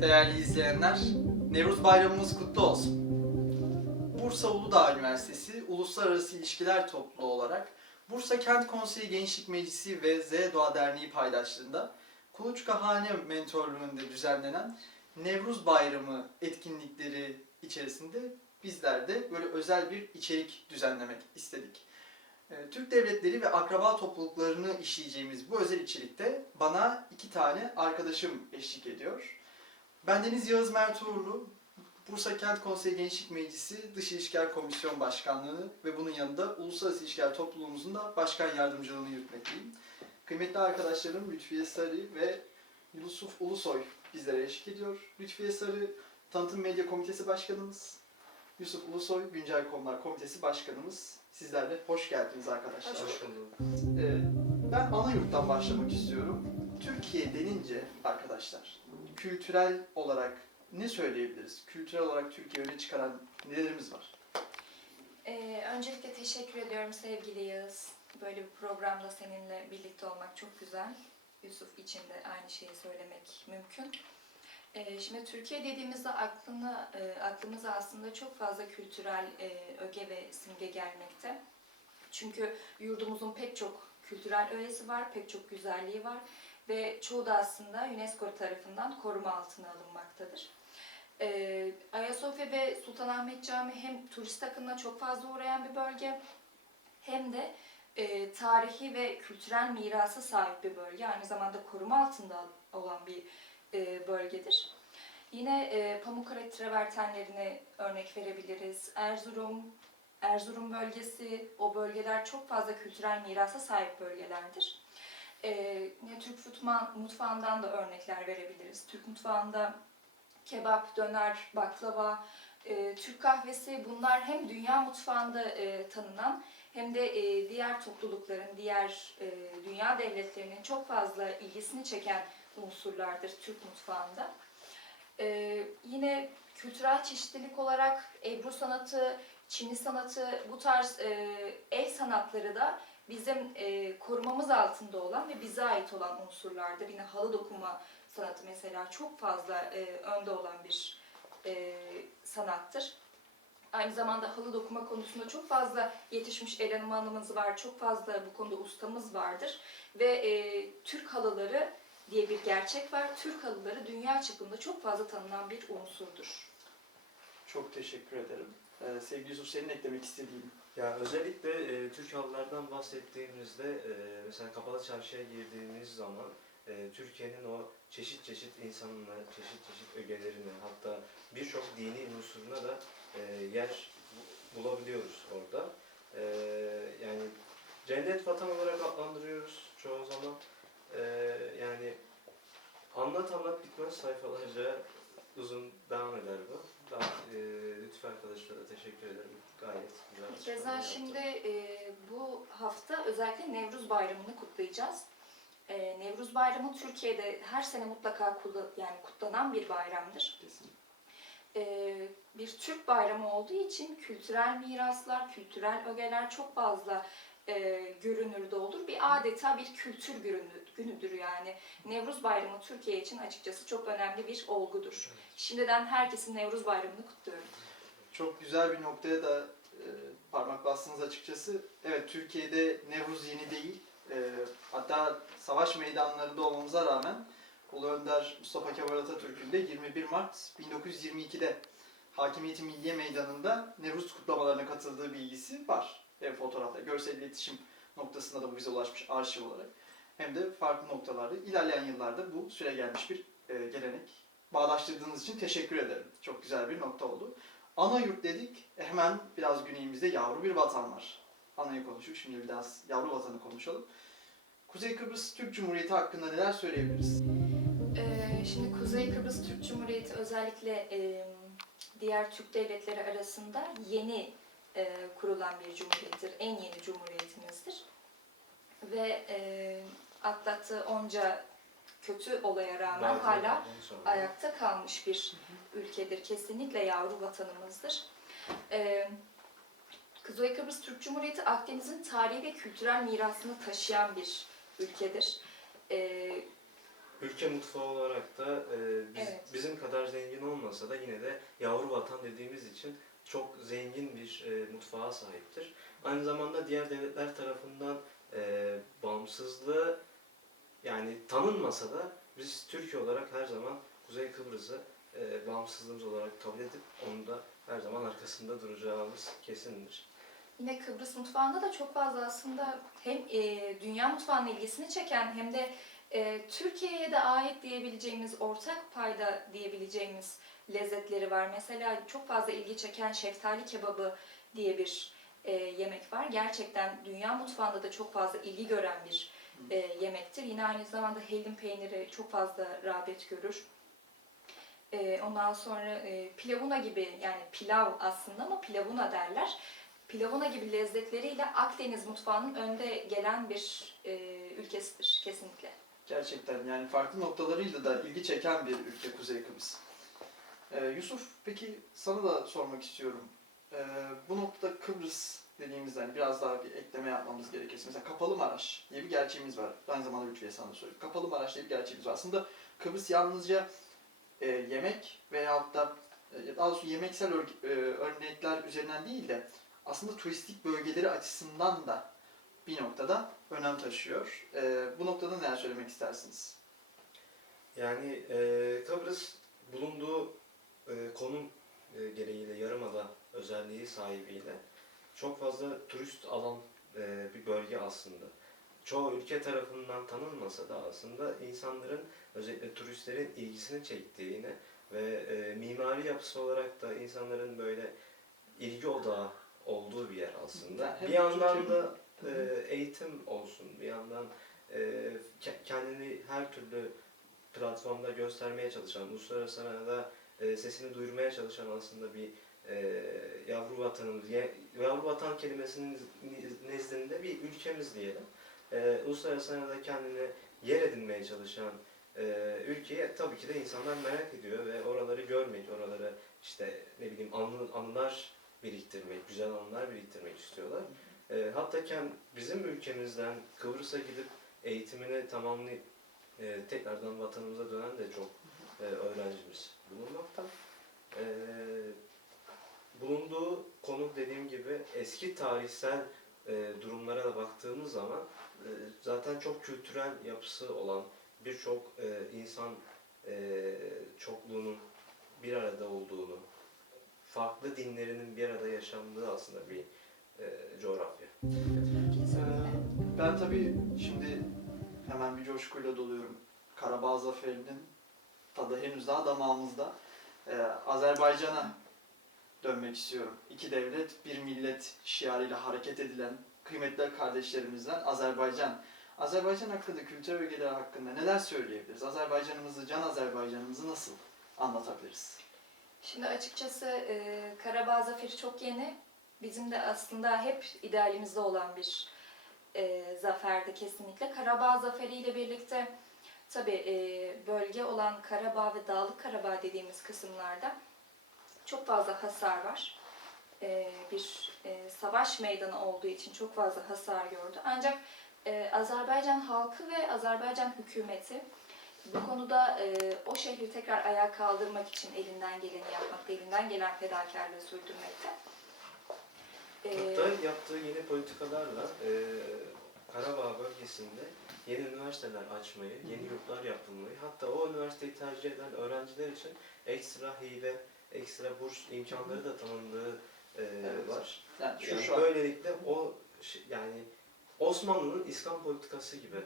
Değerli izleyenler, Nevruz Bayramımız kutlu olsun. Bursa Uludağ Üniversitesi Uluslararası İlişkiler Topluluğu olarak Bursa Kent Konseyi Gençlik Meclisi ve Z Doğa Derneği paydaşlığında Kuluçkahane mentorluğunda düzenlenen Nevruz Bayramı etkinlikleri içerisinde bizler de böyle özel bir içerik düzenlemek istedik. Ee, Türk devletleri ve akraba topluluklarını işleyeceğimiz bu özel içerikte bana iki tane arkadaşım eşlik ediyor. Bendeniz Yağız Mert Uğurlu, Bursa Kent Konseyi Gençlik Meclisi Dış İlişkiler Komisyon Başkanlığı ve bunun yanında Uluslararası İlişkiler Topluluğumuzun da başkan yardımcılığını yürütmekteyim. Kıymetli arkadaşlarım Lütfiye Sarı ve Yusuf Ulusoy bizlere eşlik ediyor. Lütfiye Sarı Tanıtım Medya Komitesi Başkanımız, Yusuf Ulusoy Güncel Konular Komitesi Başkanımız. Sizler de hoş geldiniz arkadaşlar. Hoş bulduk. Ee, ben ana yurttan başlamak istiyorum. Türkiye denince arkadaşlar kültürel olarak ne söyleyebiliriz? Kültürel olarak Türkiye öne çıkaran nelerimiz var? Ee, öncelikle teşekkür ediyorum sevgili Yağız. Böyle bir programda seninle birlikte olmak çok güzel. Yusuf için de aynı şeyi söylemek mümkün. Ee, şimdi Türkiye dediğimizde aklına, e, aklımıza aslında çok fazla kültürel e, öge ve simge gelmekte. Çünkü yurdumuzun pek çok kültürel öğesi var, pek çok güzelliği var ve çoğu da aslında UNESCO tarafından koruma altına alınmaktadır. Ee, Ayasofya ve Sultanahmet Camii hem turist akınına çok fazla uğrayan bir bölge hem de e, tarihi ve kültürel mirasa sahip bir bölge. Aynı zamanda koruma altında olan bir e, bölgedir. Yine e, Pamukkale travertenlerine örnek verebiliriz. Erzurum, Erzurum bölgesi, o bölgeler çok fazla kültürel mirasa sahip bölgelerdir. E, Türk mutfa- mutfağından da örnekler verebiliriz. Türk mutfağında kebap, döner, baklava, e, Türk kahvesi bunlar hem dünya mutfağında e, tanınan hem de e, diğer toplulukların, diğer e, dünya devletlerinin çok fazla ilgisini çeken unsurlardır Türk mutfağında. E, yine kültürel çeşitlilik olarak Ebru sanatı, Çini sanatı, bu tarz e, el sanatları da bizim e, korumamız altında olan ve bize ait olan unsurlardır. Yine halı dokuma sanatı mesela çok fazla e, önde olan bir e, sanattır. Aynı zamanda halı dokuma konusunda çok fazla yetişmiş el hanımımız var, çok fazla bu konuda ustamız vardır. Ve e, Türk halıları diye bir gerçek var. Türk halıları dünya çapında çok fazla tanınan bir unsurdur. Çok teşekkür ederim. Ee, sevgili Yusuf senin eklemek istediğin. Ya özellikle e, Türk halılardan bahsettiğimizde e, mesela kapalı çarşıya girdiğimiz zaman e, Türkiye'nin o çeşit çeşit insanına, çeşit çeşit ögelerine hatta birçok dini unsuruna da e, yer bu- bulabiliyoruz orada. E, yani cennet vatan olarak adlandırıyoruz çoğu zaman. E, yani anlat anlat bitmez sayfalarca uzun devam eder bu. Ben e, Lütfü arkadaşlara da teşekkür ederim. Gayet güzel. Açıklama şimdi e, bu hafta özellikle Nevruz Bayramı'nı kutlayacağız. E, Nevruz Bayramı Türkiye'de her sene mutlaka kula- yani kutlanan bir bayramdır. Kesin. e, bir Türk bayramı olduğu için kültürel miraslar, kültürel ögeler çok fazla e, görünürde olur. Bir adeta bir kültür günü, günüdür yani. Nevruz Bayramı Türkiye için açıkçası çok önemli bir olgudur. Evet. Şimdiden herkesin Nevruz Bayramı'nı kutluyorum. Çok güzel bir noktaya da e, parmak bastınız açıkçası. Evet Türkiye'de Nevruz yeni değil. E, hatta savaş meydanlarında olmamıza rağmen Ulu Önder Mustafa Kemal Atatürk'ün de 21 Mart 1922'de Hakimiyeti Milliye Meydanı'nda Nevruz kutlamalarına katıldığı bilgisi var. Hem fotoğrafla, görsel iletişim noktasında da bu bize ulaşmış arşiv olarak. Hem de farklı noktalarda ilerleyen yıllarda bu süre gelmiş bir e, gelenek. Bağdaştırdığınız için teşekkür ederim. Çok güzel bir nokta oldu. Ana yurt dedik, e, hemen biraz güneyimizde yavru bir vatan var. Anayı konuştuk, şimdi biraz yavru vatanı konuşalım. Kuzey Kıbrıs Türk Cumhuriyeti hakkında neler söyleyebiliriz? Ee, şimdi Kuzey Kıbrıs Türk Cumhuriyeti özellikle e, diğer Türk devletleri arasında yeni e, kurulan bir cumhuriyettir. En yeni cumhuriyetimizdir. Ve e, atlattığı onca kötü olaya rağmen Daha hala ayakta kalmış bir ülkedir. Kesinlikle yavru vatanımızdır. Ee, Kuzey Kıbrıs Türk Cumhuriyeti Akdeniz'in tarihi ve kültürel mirasını taşıyan bir ülkedir. Ee, Ülke mutfağı olarak da e, biz, Evet. bizim kadar zengin olmasa da yine de yavru vatan dediğimiz için çok zengin bir e, mutfağa sahiptir. Aynı zamanda diğer devletler tarafından e, bağımsızlığı yani tanınmasa da biz Türkiye olarak her zaman Kuzey Kıbrıs'ı e, bağımsızlığımız olarak kabul edip onu da her zaman arkasında duracağımız kesindir. Yine Kıbrıs mutfağında da çok fazla aslında hem e, dünya mutfağının ilgisini çeken hem de e, Türkiye'ye de ait diyebileceğimiz, ortak payda diyebileceğimiz lezzetleri var. Mesela çok fazla ilgi çeken şeftali kebabı diye bir e, yemek var. Gerçekten dünya mutfağında da çok fazla ilgi gören bir e, yemektir. Yine aynı zamanda hellim peyniri çok fazla rağbet görür. E, ondan sonra pilavuna gibi yani pilav aslında ama pilavuna derler. Pilavuna gibi lezzetleriyle Akdeniz mutfağının önde gelen bir ülkesidir kesinlikle. Gerçekten yani farklı noktalarıyla da ilgi çeken bir ülke Kuzey Kıbrıs. Ee, Yusuf peki sana da sormak istiyorum. Ee, bu noktada Kıbrıs dediğimizde hani biraz daha bir ekleme yapmamız gerekirse. Mesela Kapalı Maraş diye bir gerçeğimiz var. Aynı zamanda Lütfiye sana da söyleyeyim. Kapalı Maraş diye bir gerçeğimiz var. Aslında Kıbrıs yalnızca e, yemek veyahut da e, daha doğrusu yemeksel ör- e, örnekler üzerinden değil de aslında turistik bölgeleri açısından da bir noktada önem taşıyor. Ee, bu noktada neler söylemek istersiniz? Yani e, Kıbrıs bulunduğu e, konum e, gereğiyle yarımada özelliği sahibiyle çok fazla turist alan e, bir bölge aslında. Çoğu ülke tarafından tanınmasa da aslında insanların özellikle turistlerin ilgisini çektiğini ve e, mimari yapısı olarak da insanların böyle ilgi odağı olduğu bir yer aslında. Yani bir yandan da e, eğitim olsun, bir yandan e, ke- kendini her türlü platformda göstermeye çalışan, uluslararası arenada e, sesini duyurmaya çalışan aslında bir e, yavru vatanımız, yavru vatan kelimesinin nezdinde bir ülkemiz diyelim. E, uluslararası arenada kendini yer edinmeye çalışan e, ülkeyi tabii ki de insanlar merak ediyor ve oraları görmek, oraları işte ne bileyim anı, anılar biriktirmek, güzel anılar biriktirmek istiyorlar. E, hatta ken- bizim ülkemizden Kıbrıs'a gidip eğitimini tamamlayıp e, tekrardan vatanımıza dönen de çok e, öğrencimiz bulunmakta. E, bulunduğu konu dediğim gibi eski tarihsel e, durumlara da baktığımız zaman e, zaten çok kültürel yapısı olan birçok e, insan e, çokluğunun bir arada olduğunu, farklı dinlerinin bir arada yaşandığı aslında bir e, coğrafya. Kesinlikle. Ben tabii şimdi hemen bir coşkuyla doluyorum. Karabağ Zaferi'nin tadı henüz daha damağımızda. Ee, Azerbaycan'a dönmek istiyorum. İki devlet, bir millet şiarıyla hareket edilen kıymetli kardeşlerimizden Azerbaycan. Azerbaycan hakkında, kültür ögeleri hakkında neler söyleyebiliriz? Azerbaycanımızı, can Azerbaycanımızı nasıl anlatabiliriz? Şimdi açıkçası e, Karabağ Zaferi çok yeni. Bizim de aslında hep idealimizde olan bir e, zaferdi kesinlikle. Karabağ Zaferi ile birlikte tabi bölge olan Karabağ ve Dağlık Karabağ dediğimiz kısımlarda çok fazla hasar var. E, bir e, savaş meydanı olduğu için çok fazla hasar gördü. Ancak e, Azerbaycan halkı ve Azerbaycan hükümeti bu konuda e, o şehri tekrar ayağa kaldırmak için elinden geleni yapmakta, elinden gelen fedakarlığı sürdürmekte. Hatta yaptığı yeni politikalarla e, Karabağ bölgesinde yeni üniversiteler açmayı, yeni yurtlar yapılmayı, hatta o üniversiteyi tercih eden öğrenciler için ekstra hibe, ekstra burs imkanları da tanındığı e, Evet. var. Yani şu Yani böylelikle o yani Osmanlı'nın İslam politikası gibi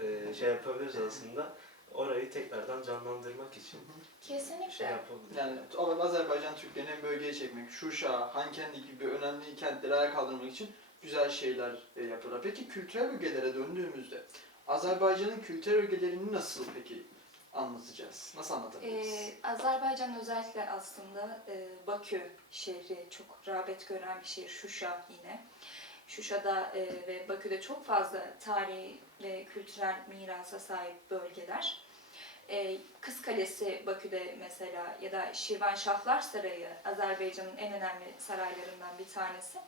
e, şey yapabiliriz aslında. Orayı tekrardan canlandırmak için kesinlikle. şey yapabiliriz. Yani o Azerbaycan Türklerini bölgeye çekmek, Şuşa, Hankendi gibi önemli kentleri ayağa kaldırmak için güzel şeyler e, yapıyorlar. Peki kültürel ögelere döndüğümüzde Azerbaycan'ın kültürel ögelerini nasıl peki anlatacağız? Nasıl anlatabiliriz? Ee, Azerbaycan özellikle aslında e, Bakü şehri çok rağbet gören bir şehir. Şuşa yine. Şuşa'da e, ve Bakü'de çok fazla tarihi ve kültürel mirasa sahip bölgeler. E, Kız Kalesi Bakü'de mesela ya da Şirvanşahlar Sarayı Azerbaycan'ın en önemli saraylarından bir tanesi.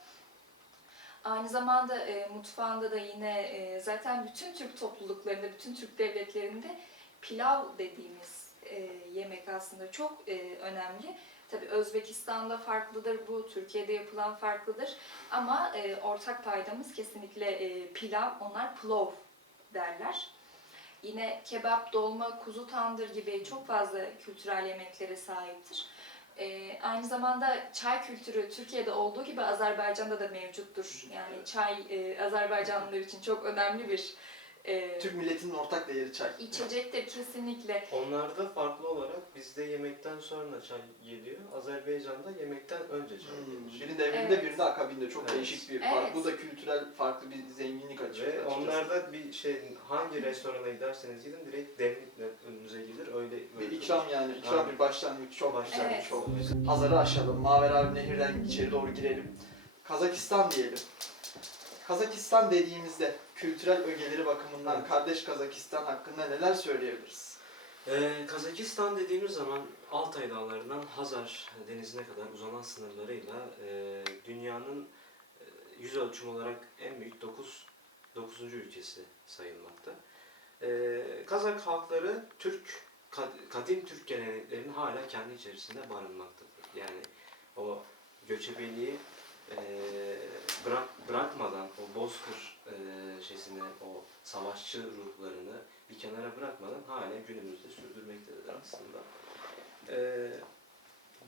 Aynı zamanda e, mutfağında da yine e, zaten bütün Türk topluluklarında, bütün Türk devletlerinde pilav dediğimiz e, yemek aslında çok e, önemli. Tabii Özbekistan'da farklıdır bu, Türkiye'de yapılan farklıdır. Ama e, ortak paydamız kesinlikle e, pilav, onlar plov derler. Yine kebap, dolma, kuzu tandır gibi çok fazla kültürel yemeklere sahiptir. E, aynı zamanda çay kültürü Türkiye'de olduğu gibi Azerbaycan'da da mevcuttur. Yani çay e, Azerbaycanlılar için çok önemli bir e, Türk milletinin ortak değeri çay. içecektir kesinlikle. Onlarda farklı olarak bizde yemekten sonra çay geliyor. Azerbaycan'da yemekten önce çay Hmm. gelir. Birinde evinde Evet. birinde akabinde çok Evet. değişik bir Evet. fark. Bu da kültürel farklı bir zenginlik açıyor. Ve açıkçası. onlarda bir şey hangi restorana giderseniz gidin direkt demlikle önünüze gelir öyle bir böyle ikram yani ikram Aynen. bir başlangıç çok Başlangıç Evet. çok güzel. Hazarı aşalım. Maveravi Nehir'den içeri doğru girelim. Kazakistan diyelim. Kazakistan dediğimizde kültürel ögeleri bakımından Evet. kardeş Kazakistan hakkında neler söyleyebiliriz? Ee, Kazakistan dediğimiz zaman Altay dağlarından Hazar denizine kadar uzanan sınırlarıyla e, dünyanın e, yüz ölçüm olarak en büyük 9 9. ülkesi sayılmakta. E, Kazak halkları Türk kad- kadim Türk geleneklerinin hala kendi içerisinde barınmaktadır. Yani o göçebeliği e, bırak, bırakmadan o bozkır e, şeysini, o savaşçı ruhlarını bir kenara bırakmadan hala günümüzde sürdürmektedir aslında. Ee,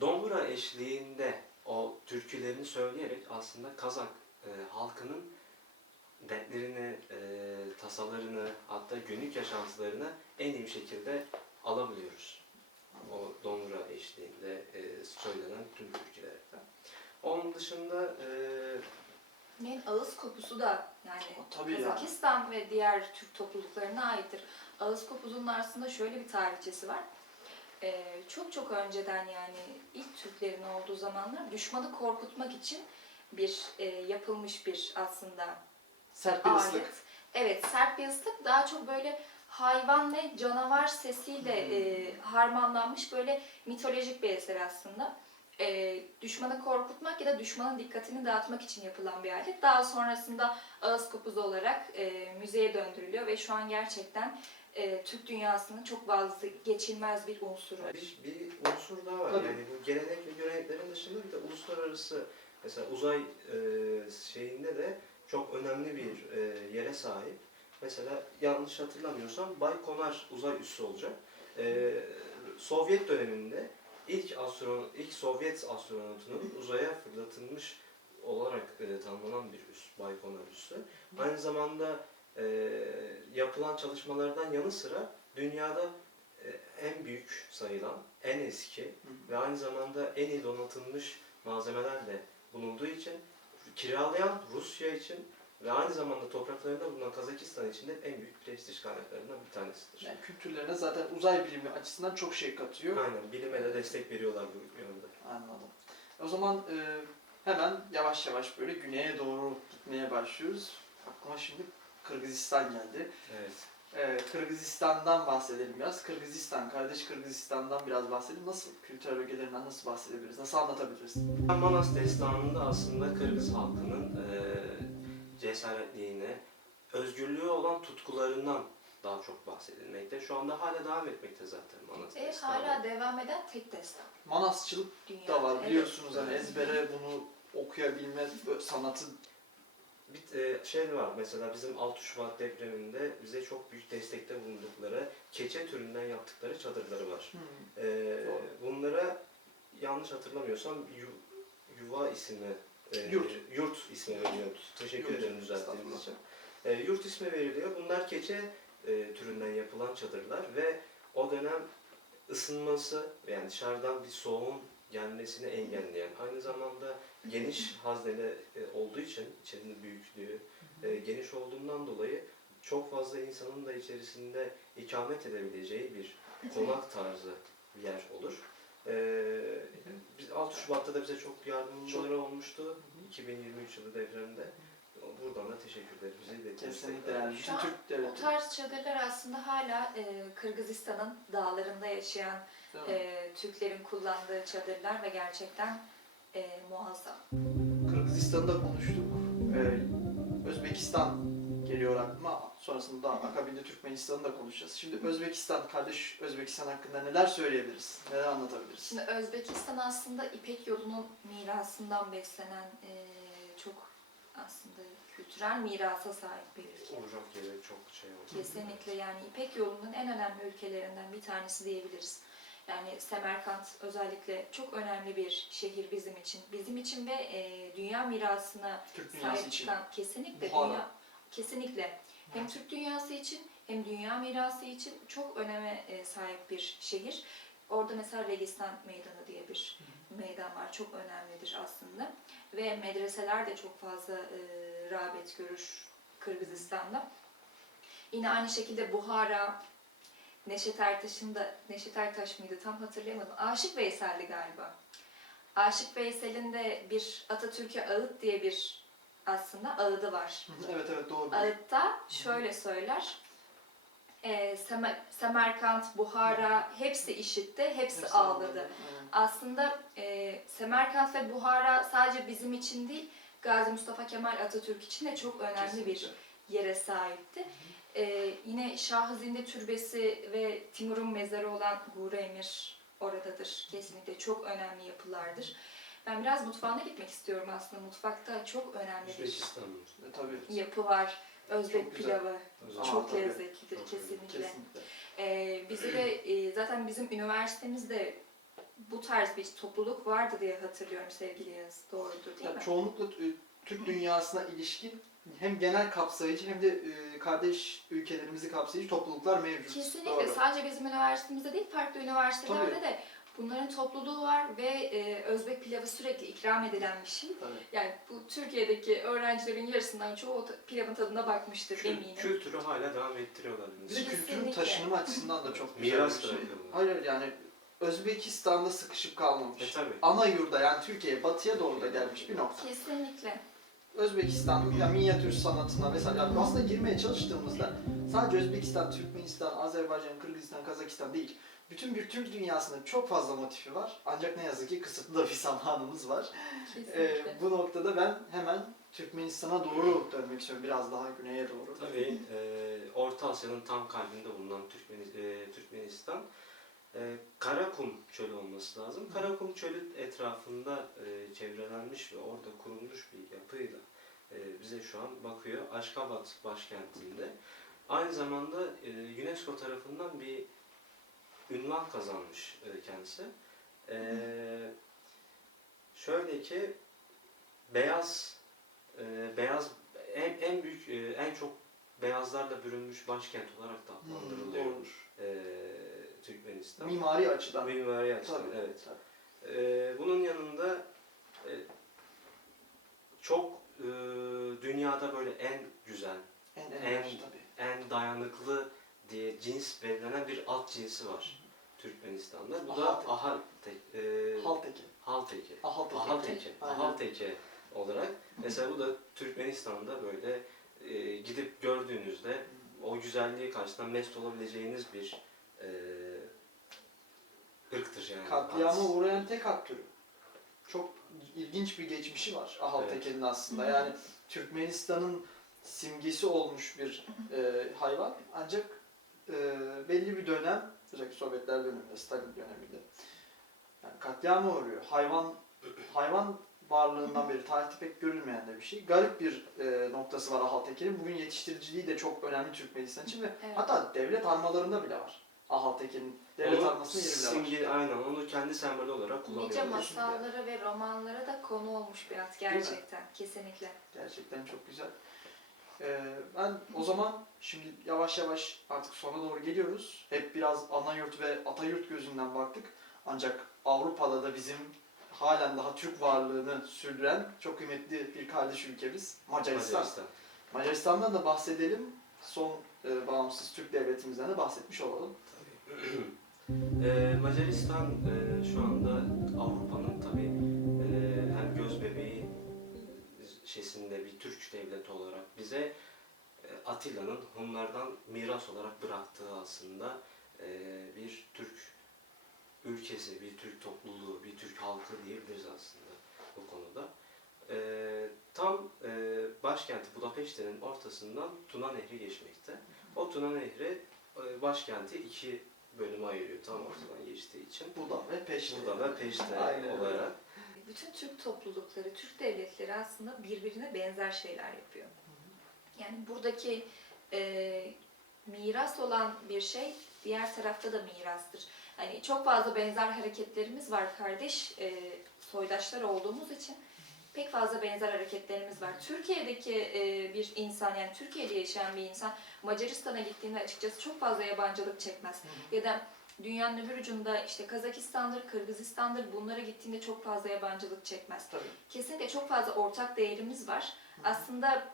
Dombra eşliğinde o türkülerini söyleyerek aslında Kazak e, halkının dertlerini, e, tasalarını, hatta günlük yaşantılarını en iyi şekilde alabiliyoruz. O Dombra eşliğinde e, söylenen tüm türkülerde. Dışında e, ağız kokusu da yani Tabii ya. Kazakistan ve diğer Türk topluluklarına aittir. Ağız kokusunun aslında şöyle bir tarihçesi var. Ee, çok çok önceden yani ilk Türklerin olduğu zamanlar düşmanı korkutmak için bir e, yapılmış bir aslında Sert bir alet. ıslık. Evet sert bir ıslık daha çok böyle hayvan ve canavar sesiyle Hmm. e, harmanlanmış böyle mitolojik bir eser aslında. E, düşmanı korkutmak ya da düşmanın dikkatini dağıtmak için yapılan bir alet. Daha sonrasında ağız kopuzu olarak e, müzeye döndürülüyor ve şu an gerçekten e, Türk dünyasının çok vazgeçilmez bir unsuru. Bir, bir unsur daha var. Tabii. Yani bu gelenek ve göreneklerin dışında bir de uluslararası mesela uzay e, şeyinde de çok önemli bir e, yere sahip. Mesela yanlış hatırlamıyorsam Baykonar uzay üssü olacak. E, Sovyet döneminde ilk astron ilk Sovyet astronotunun uzaya fırlatılmış olarak e, tanımlanan bir üs, Baykonar üssü. Aynı zamanda e, yapılan çalışmalardan yanı sıra dünyada e, en büyük sayılan, en eski ve aynı zamanda en iyi donatılmış malzemelerle bulunduğu için kiralayan Rusya için ve aynı zamanda topraklarında bulunan Kazakistan için de en büyük prestij kaynaklarından bir tanesidir. Yani kültürlerine zaten uzay bilimi açısından çok şey katıyor. Aynen, bilime de destek veriyorlar bu yönde. Anladım. O zaman e, hemen yavaş yavaş böyle güneye doğru gitmeye başlıyoruz. Aklıma şimdi Kırgızistan geldi. Evet. E, Kırgızistan'dan bahsedelim biraz. Kırgızistan, kardeş Kırgızistan'dan biraz bahsedelim. Nasıl kültürel ögelerinden nasıl bahsedebiliriz? Nasıl anlatabiliriz? Manas destanında aslında Kırgız halkının e, cesaretliğine, özgürlüğü olan tutkularından daha çok bahsedilmekte. Şu anda hala devam etmekte zaten Manas Ve destanı. hala devam eden tek destan Manasçılık dünyada. da var Evet. biliyorsunuz hani ezbere bunu okuyabilme, sanatı Bir e, şey var mesela bizim 6 Şubat depreminde bize çok büyük destekte bulundukları keçe türünden yaptıkları çadırları var. E, Doğru. bunlara yanlış hatırlamıyorsam yu- yuva ismi e, Yurt. yurt ismi veriliyor. Teşekkür Yurt, ederim düzelttiğiniz için. E, yurt ismi veriliyor. Bunlar keçe e, türünden yapılan çadırlar ve o dönem ısınması yani dışarıdan bir soğuğun gelmesini engelleyen aynı zamanda geniş hazneli e, olduğu için içerinin büyüklüğü e, geniş olduğundan dolayı çok fazla insanın da içerisinde ikamet edebileceği bir konak tarzı bir yer olur. E, biz 6 Şubat'ta da bize çok yardımcıları olmuştu. 2023 yılı depremde. Buradan da teşekkürlerimizi iletiyoruz. kesinlikle tekrar. yani Şu bütün an Türk O devleti. tarz çadırlar aslında hala e, Kırgızistan'ın dağlarında yaşayan değil mi? e, Türklerin kullandığı çadırlar ve gerçekten e, muazzam. Kırgızistan'da konuştuk. Ee, Özbekistan geliyor aklıma. Sonrasında da akabinde Türkmenistan'ı da konuşacağız. Şimdi Özbekistan, kardeş Özbekistan hakkında neler söyleyebiliriz? Neler anlatabiliriz? Şimdi Özbekistan aslında İpek yolunun mirasından beslenen eee, çok aslında kültürel mirasa sahip bir ülke. Uğrak yeri çok şey oldu. Kesinlikle yani İpek yolunun en önemli ülkelerinden bir tanesi diyebiliriz. Yani Semerkant özellikle çok önemli bir şehir bizim için. Bizim için ve eee, dünya mirasına Türk dünyası sahip için. çıkan kesinlikle Buhara. dünya kesinlikle hem Türk dünyası için hem dünya mirası için çok öneme e, sahip bir şehir. Orada mesela Registan Meydanı diye bir meydan var. Çok önemlidir aslında. Ve medreseler de çok fazla e, rağbet görür Kırgızistan'da. Yine aynı şekilde Buhara, Neşet Ertaş'ın da, Neşet Ertaş mıydı tam hatırlayamadım. Aşık Veysel'di galiba. Aşık Veysel'in de bir Atatürk'e ağıt diye bir aslında ağıdı var. Hı, Evet evet doğru. Ağıtta şöyle söyler. E, Semer- Semerkant, Buhara hepsi işitti, hepsi, Hepsi ağladı. Aynen. Aslında e, Semerkant ve Buhara sadece bizim için değil, Gazi Mustafa Kemal Atatürk için de çok önemli bir Kesinlikle. yere sahipti. E, yine Şahızinde Türbesi ve Timur'un mezarı olan Huri Emir oradadır. Kesinlikle çok önemli yapılardır. Ben biraz mutfağına gitmek istiyorum aslında. Mutfakta çok önemli bir E, Tabii. yapı var. Özbek Çok güzel. pilavı Aa, çok tabii. lezzetlidir Çok kesinlikle. Kesinlikle. Ee, bizi de e, zaten bizim üniversitemizde bu tarz bir topluluk vardı diye hatırlıyorum sevgili Yağız. Doğrudur değil mi? çoğunlukla e, Türk dünyasına ilişkin hem genel kapsayıcı hem de e, kardeş ülkelerimizi kapsayıcı topluluklar mevcut. Kesinlikle. Doğru. Sadece bizim üniversitemizde değil, farklı üniversitelerde de bunların topluluğu var ve e, Özbek pilavı sürekli ikram edilen bir şey. Tabii. Yani bu Türkiye'deki öğrencilerin yarısından çoğu o ta- pilavın tadına bakmıştır Kül- eminim. kültürü hala devam ettiriyorlar. Bir de kültürün Kesinlikle. açısından da çok güzel Miras bir şey. bırakıyorlar. Hayır yani Özbekistan'da sıkışıp kalmamış. E tabi. Ana yurda yani Türkiye'ye batıya doğru da gelmiş bir nokta. Kesinlikle. Özbekistan ya minyatür sanatına vesaire yani aslında girmeye çalıştığımızda sadece Özbekistan, Türkmenistan, Azerbaycan, Kırgızistan, Kazakistan değil. Bütün bir Türk dünyasında çok fazla motifi var. Ancak ne yazık ki kısıtlı da bir zamanımız var. Kesinlikle. Ee, bu noktada ben hemen Türkmenistan'a doğru dönmek istiyorum. Biraz daha güneye doğru. Tabii e, Orta Asya'nın tam kalbinde bulunan Türkmeni- e, Türkmenistan e, Karakum çölü olması lazım. Karakum çölü etrafında e, çevrelenmiş ve orada kurulmuş bir yapıyla e, bize şu an bakıyor. Aşkabat başkentinde. Aynı zamanda e, UNESCO tarafından bir ünvan kazanmış e, kendisi. E, şöyle ki beyaz e, beyaz en, en büyük e, en çok beyazlarla bürünmüş başkent olarak da Hmm, adlandırılıyor doğrudur. e, Türkmenistan. Mimari açıdan. Mimari açıdan Tabii, evet. tabii. E, bunun yanında e, çok e, dünyada böyle en güzel, En en, En- en dayanıklı diye cins belirlenen bir alt cinsi var Türkmenistan'da. Bu da Ahalteke. ahal te, e, Halteki. halteke. Ahalteki. Ahalteke. Aynen. Ahalteke olarak. Mesela bu da Türkmenistan'da böyle e, gidip gördüğünüzde o güzelliği karşısında mest olabileceğiniz bir e, ırktır yani. Katliama At. uğrayan tek at türü. Çok ilginç bir geçmişi var Ahalteke'nin aslında. Hı hı. Yani Türkmenistan'ın simgesi olmuş bir e, hayvan. Ancak e, belli bir dönem, özellikle Sovyetler döneminde, Stalin döneminde yani katliama uğruyor. Hayvan hayvan varlığından beri tarihte pek görülmeyen de bir şey. Garip bir e, noktası var Ahalteke'nin. Bugün yetiştiriciliği de çok önemli Türkmenistan için ve Evet. hatta devlet armalarında bile var. Ahalteke'nin devlet Onu armasının yeri bile var. simge, aynen onu kendi sembolü olarak Nice kullanıyorlar. masallara ve romanlara da konu olmuş bir at gerçekten. Kesinlikle. Gerçekten çok güzel. Ee, ben o zaman şimdi yavaş yavaş artık sona doğru geliyoruz. Hep biraz Anayurt ve Atayurt gözünden baktık. Ancak Avrupa'da da bizim halen daha Türk varlığını sürdüren çok kıymetli bir kardeş ülkemiz Macaristan. Macaristan. Macaristan'dan da bahsedelim. Son e, bağımsız Türk devletimizden de bahsetmiş olalım. Ee, Macaristan e, şu anda Avrupa'nın şeysinde bir Türk devleti olarak bize e, Atilla'nın Hunlardan miras olarak bıraktığı aslında e, bir Türk ülkesi, bir Türk topluluğu, bir Türk halkı diyebiliriz aslında bu konuda. e, tam başkenti Budapeşte'nin ortasından Tuna Nehri geçmekte. O Tuna Nehri başkenti iki bölüme ayırıyor tam ortadan geçtiği için. Buda ve Peşte. Burada ve Peşte Aynen olarak. Bütün Türk toplulukları, Türk devletleri aslında birbirine benzer şeyler yapıyor. Yani buradaki e, miras olan bir şey diğer tarafta da mirastır. Hani çok fazla benzer hareketlerimiz var kardeş e, soydaşlar olduğumuz için pek fazla benzer hareketlerimiz var. Türkiye'deki e, bir insan yani Türkiye'de yaşayan bir insan Macaristan'a gittiğinde açıkçası çok fazla yabancılık çekmez. Ya da dünyanın öbür ucunda işte Kazakistan'dır, Kırgızistan'dır bunlara gittiğinde çok fazla yabancılık çekmez. Tabii. Kesinlikle çok fazla ortak değerimiz var. Aslında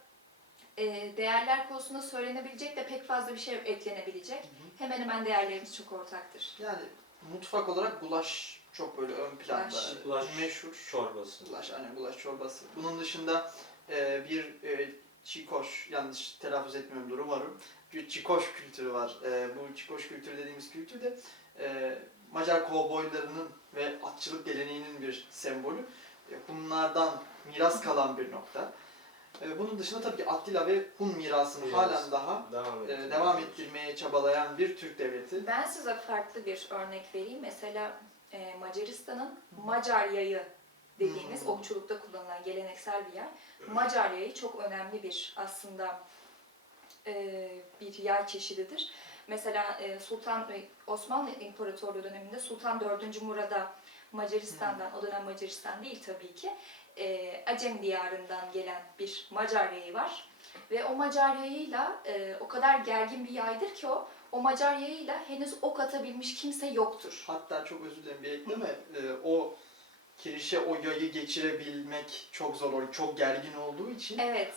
e, değerler konusunda söylenebilecek de pek fazla bir şey eklenebilecek. Hemen hemen değerlerimiz çok ortaktır. Yani mutfak olarak gulaş çok böyle ön planda. Gulaş. Gulaş. Meşhur. Çorbası. Gulaş, aynen gulaş çorbası. Bunun dışında e, bir e, çikoş, yanlış telaffuz etmiyorumdur umarım. Bir çikoş kültürü var. E, bu çikoş kültürü dediğimiz kültür de e, Macar kovboylarının ve atçılık geleneğinin bir sembolü. E, Hunlardan miras kalan bir nokta. E, bunun dışında tabii ki Attila ve Hun mirasını Miras. halen daha Devam, e, devam ettirmeye çabalayan bir Türk devleti. Ben size farklı bir örnek vereyim. Mesela e, Macaristan'ın Macar yayı dediğimiz Hmm. okçulukta kullanılan geleneksel bir yer. Macar yayı çok önemli bir aslında e, bir yay çeşididir. Mesela e, Sultan e, Osmanlı İmparatorluğu döneminde Sultan 4. Murad'a Macaristan'dan, o dönem Macaristan değil tabii ki, e, Acem diyarından gelen bir Macar yayı var. Ve o Macar yayıyla o kadar gergin bir yaydır ki o, o Macar yayıyla henüz ok atabilmiş kimse yoktur. Hatta çok özür dilerim bir ekleme. O kirişe o yayı geçirebilmek çok zor. Çok gergin olduğu için. Evet,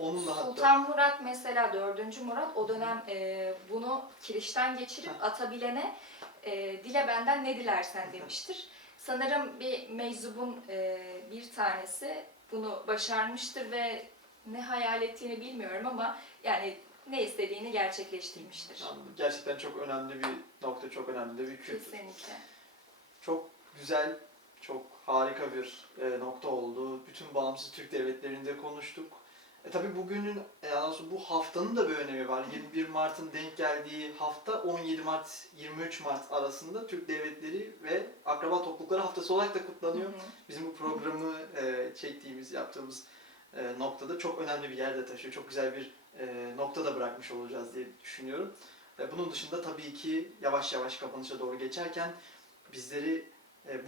Onun da hatta Sultan Murat mesela 4. Murat o dönem e, bunu kirişten geçirip atabilene e, dile benden ne dilersen demiştir. Sanırım bir meczubun e, bir tanesi bunu başarmıştır ve ne hayal ettiğini bilmiyorum ama yani ne istediğini gerçekleştirmiştir. Anladım. gerçekten çok önemli bir nokta, çok önemli de bir kültür. Kesinlikle. Çok güzel, çok harika bir e, nokta oldu. Bütün bağımsız Türk devletlerinde konuştuk. E tabi bugünün, e, daha doğrusu bu haftanın da bir önemi var. 21 Mart'ın denk geldiği hafta 17 Mart 23 Mart arasında Türk devletleri ve akraba toplulukları haftası olarak da kutlanıyor. Hı hı. bizim bu programı e, çektiğimiz, yaptığımız e, noktada çok önemli bir yerde taşıyor. Çok güzel bir e, nokta da bırakmış olacağız diye düşünüyorum. E, bunun dışında tabii ki yavaş yavaş kapanışa doğru geçerken bizleri e,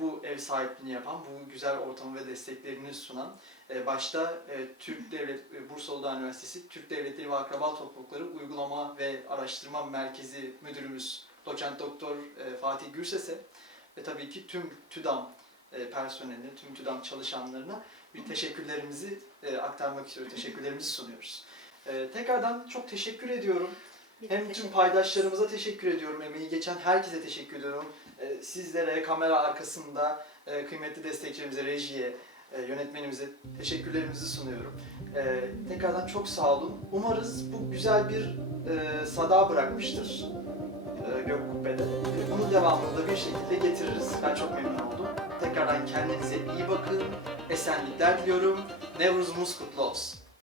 bu ev sahipliğini yapan, bu güzel ortamı ve desteklerini sunan, e, başta e, Türk Devlet, e, Bursa Uludağ Üniversitesi Türk Devletleri ve Akraba Toplulukları Uygulama ve Araştırma Merkezi Müdürümüz Doçent Doktor e, Fatih Gürses'e ve tabii ki tüm TÜDAM e, personeline, tüm TÜDAM çalışanlarına bir teşekkürlerimizi e, aktarmak istiyoruz. Teşekkürlerimizi sunuyoruz. E, tekrardan çok teşekkür ediyorum. Hem tüm paydaşlarımıza teşekkür ediyorum. Emeği geçen herkese teşekkür ediyorum. E, sizlere, kamera arkasında e, kıymetli destekçilerimize, rejiye, e, yönetmenimize teşekkürlerimizi sunuyorum. E, tekrardan çok sağ olun. Umarız bu güzel bir e, sada bırakmıştır e, Gök Kubbe'de. Bunun devamını da bir şekilde getiririz. Ben çok memnun oldum. Tekrardan kendinize iyi bakın. Esenlikler diliyorum. Nevruzumuz kutlu olsun.